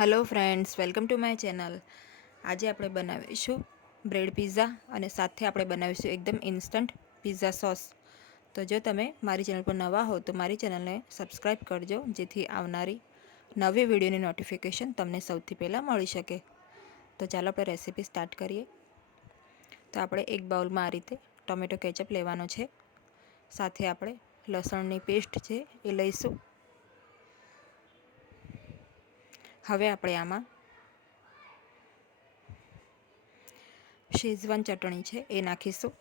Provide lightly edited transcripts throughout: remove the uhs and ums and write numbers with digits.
Hello friends, welcome to my channel. आज આપણે બનાવીશું બ્રેડ પિઝા અને સાથે આપણે બનાવીશું એકદમ ઇન્સ્ટન્ટ પિઝા સોસ। તો જો તમે મારી ચેનલ પર નવા હો તો મારી ચેનલને સબસ્ક્રાઇબ કરજો, જેથી આવનારી નવી વિડીયોની નોટિફિકેશન તમને સૌથી પહેલાં મળી શકે। તો ચાલો આપણે રેસીપી સ્ટાર્ટ કરીએ। તો આપણે એક બાઉલમાં આ રીતે ટોમેટો કેચઅપ લેવાનો છે, સાથે આપણે લસણની પેસ્ટ છે એ લઈશું। હવે આપણે આમાં શેઝવાન ચટણી છે એ નાખીશું।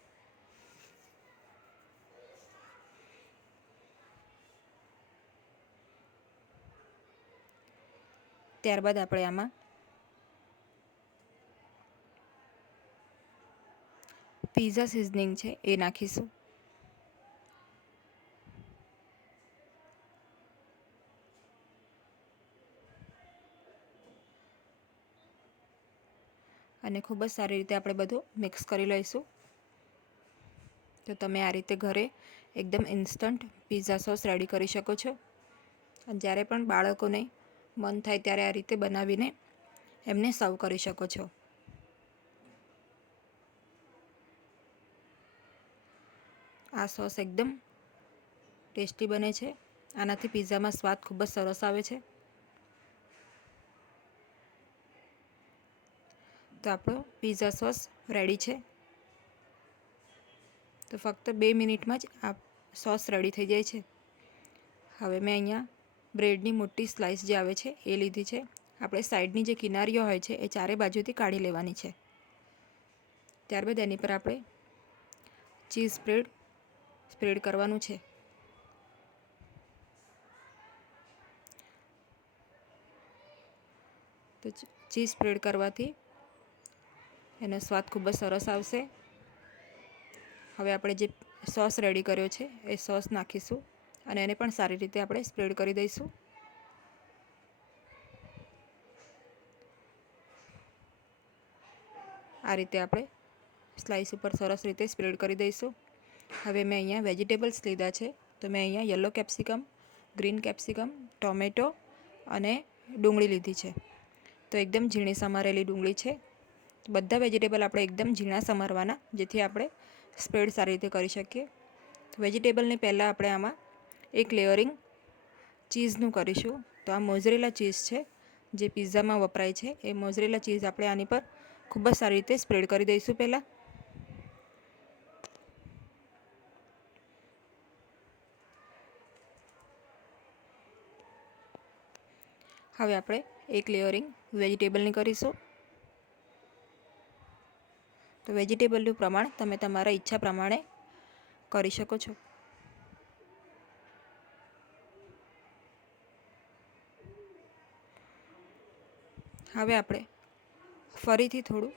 ત્યારબાદ આપણે આમાં પિઝા સિઝનિંગ છે એ નાખીશું। અને ખૂબ જ સારી રીતે આપણે બધું મિક્સ કરી લઈશું। તો તમે આ રીતે ઘરે એકદમ ઇન્સ્ટન્ટ પિઝા સોસ રેડી કરી શકો છો। અને જ્યારે પણ બાળકોને મન થાય ત્યારે આ રીતે બનાવીને એમને સર્વ કરી શકો છો। આ સોસ એકદમ ટેસ્ટી બને છે, આનાથી પિઝામાં સ્વાદ ખૂબ જ સરસ આવે છે। તો આપણો પિઝા સોસ રેડી છે। તો ફક્ત 2 મિનિટમાં જ આ સોસ રેડી થઈ જાય છે। હવે મેં અહીંયા બ્રેડની મોટી સ્લાઇસ જે આવે છે એ લીધી છે। આપણે સાઈડની જે કિનારીઓ હોય છે એ ચારે બાજુથી કાઢી લેવાની છે। ત્યારબાદ એની પર આપણે ચીઝ સ્પ્રેડ કરવાનું છે। તો ચીઝ સ્પ્રેડ કરવાથી એનો સ્વાદ ખૂબ જ સરસ આવશે। હવે આપણે જે સોસ રેડી કર્યો છે એ સોસ નાખીશું અને એને પણ સારી રીતે આપણે સ્પ્રેડ કરી દઈશું। આ રીતે આપણે સ્લાઇસ ઉપર સરસ રીતે સ્પ્રેડ કરી દઈશું। હવે મેં અહીંયા વેજીટેબલ્સ લીધા છે। તો મેં અહીંયા yellow capsicum, green capsicum, tomato અને ડુંગળી લીધી છે। તો એકદમ ઝીણી સમારેલી ડુંગળી છે। બધા વેજીટેબલ આપણે એકદમ ઝીણા સમારવાના, જેથી આપણે સ્પ્રેડ સારી રીતે કરી શકીએ। તો વેજીટેબલની પહેલાં આપણે આમાં એક લેયરિંગ ચીઝનું કરીશું। તો આ મોઝરેલા ચીઝ છે જે પિઝામાં વપરાય છે, એ મોઝરેલા ચીઝ આપણે આની પર ખૂબ જ સારી રીતે સ્પ્રેડ કરી દઈશું પહેલાં। હવે આપણે એક લેયરિંગ વેજીટેબલની કરીશું। તો વેજીટેબલનું પ્રમાણ તમે તમારા ઈચ્છા પ્રમાણે કરી શકો છો। હવે આપણે ફરીથી થોડું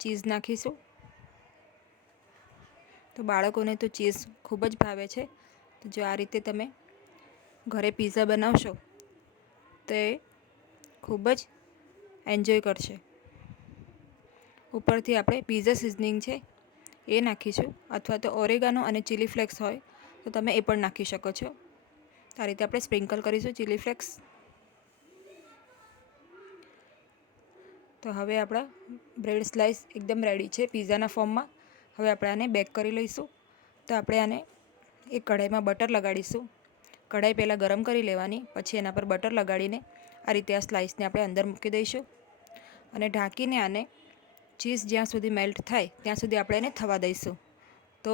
ચીઝ નાખીશું। તો બાળકોને તો ચીઝ ખૂબ જ ભાવે છે। તો જો આ રીતે તમે ઘરે પિઝા બનાવશો તો એ ખૂબ જ એન્જોય કરશે। ઉપરથી આપણે પિઝા સિઝનિંગ છે એ નાખીશું, અથવા તો ઓરેગાનો અને ચીલી ફ્લેક્સ હોય તો તમે એ પણ નાખી શકો છો। આ રીતે આપણે સ્પ્રિંકલ કરીશું ચીલી ફ્લેક્સ। તો હવે આપણા બ્રેડ સ્લાઇસ એકદમ રેડી છે પિઝાના ફોર્મમાં। હવે આપણે આને બેક કરી લઈશું। તો આપણે આને એક કઢાઈમાં બટર લગાડીશું। કઢાઈ પહેલાં ગરમ કરી લેવાની, પછી એના પર બટર લગાડીને આ રીતે આ સ્લાઇસને આપણે અંદર મૂકી દઈશું અને ઢાંકીને આને ચીઝ જ્યાં સુધી મેલ્ટ થાય ત્યાં સુધી આપણે એને થવા દઈશું। તો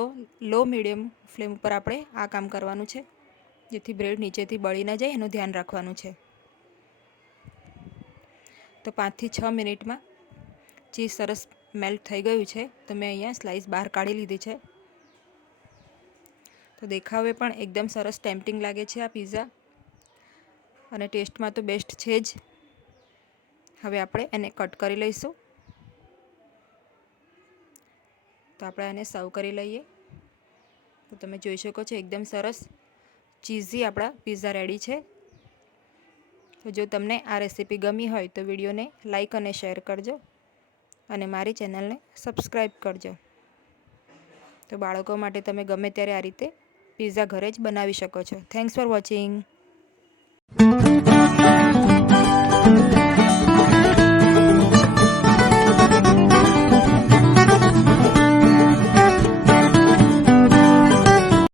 લો મીડિયમ ફ્લેમ ઉપર આપણે આ કામ કરવાનું છે, જેથી બ્રેડ નીચેથી બળી ન જાય એનું ધ્યાન રાખવાનું છે। તો 5 થી 6 મિનિટમાં ચીઝ સરસ મેલ્ટ થઈ ગયું છે। તો મેં અહીંયા સ્લાઇસ બહાર કાઢી લીધી છે। તો દેખાવે પણ એકદમ સરસ ટેમ્પટિંગ લાગે છે આ પિઝા, અને ટેસ્ટમાં તો બેસ્ટ છે જ। હવે આપણે એને કટ કરી લઈશું। તો આપણે આને સર્વ કરી લઈએ। તો તમે જોઈ શકો છો એકદમ સરસ ચીઝી આપણા પિઝા રેડી છે। તો જો તમને આ રેસીપી ગમી હોય તો વિડીયોને લાઈક અને શેર કરજો, અને મારી ચેનલને સબસ્ક્રાઈબ કરજો। તો બાળકો માટે તમે ગમે ત્યારે આ રીતે પિઝા ઘરે જ બનાવી શકો છો। Thanks for watching.